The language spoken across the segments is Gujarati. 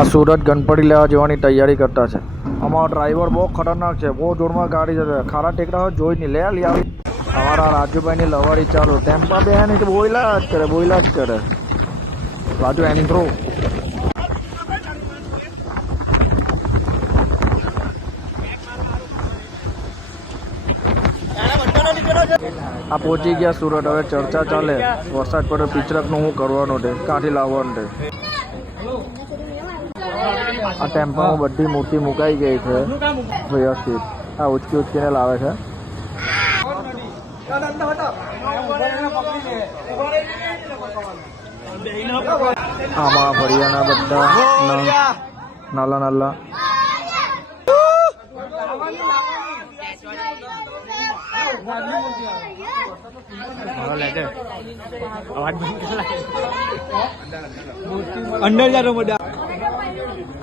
આ સુરત ગણપતિ લેવા જવાની તૈયારી કરતા છે. અમારો ડ્રાઈવર બહુ ખતરનાક છે, બહુ જોરમાં ગાડી જશે ખારા ટેકરા જોઈ નહીં. લે, લી, આવી. અમારા રાજુભાઈની લવારી ચાલુ. ટેમ્પા બે નહીં બોયલા જ કરે બોયલા જ કરે. રાજુ એન્ટ્રો આ પહોંચી ગયા સુરત. હવે ચર્ચા ચાલે. વરસાદ પડે, પિચરકનું શું કરવાનું છે? કાઢી લાવવાનું છે? આ ટેમ્પામાં બધી મૂર્તિ મુકાઈ ગઈ છે. વ્યવસ્થિત. આ ઉચકી ઉચકીને લાવે છે. આમાં ફળિયાના બધા નાલા નાલા. અંદર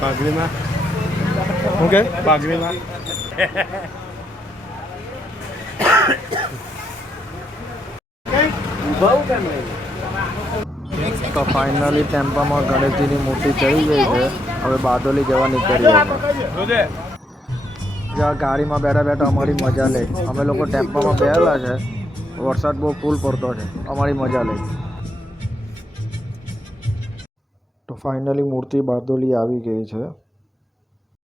પાઘડીમાં શું કે? પાઘડીમાં તો ફાઇનલી ટેમ્પામાં ગણેશજીની મૂર્તિ ચડી ગઈ છે. હવે બારડોલી જવા નીકળીએ જ્યાં ગાડીમાં બેઠા બેઠા અમારી મજા લે. અમે લોકો ટેમ્પામાં બેહેલા છે. વરસાદ બહુ ફૂલ પડતો છે. અમારી મજા લે. ફાઇનલી મૂર્તિ બારડોલી આવી ગઈ છે.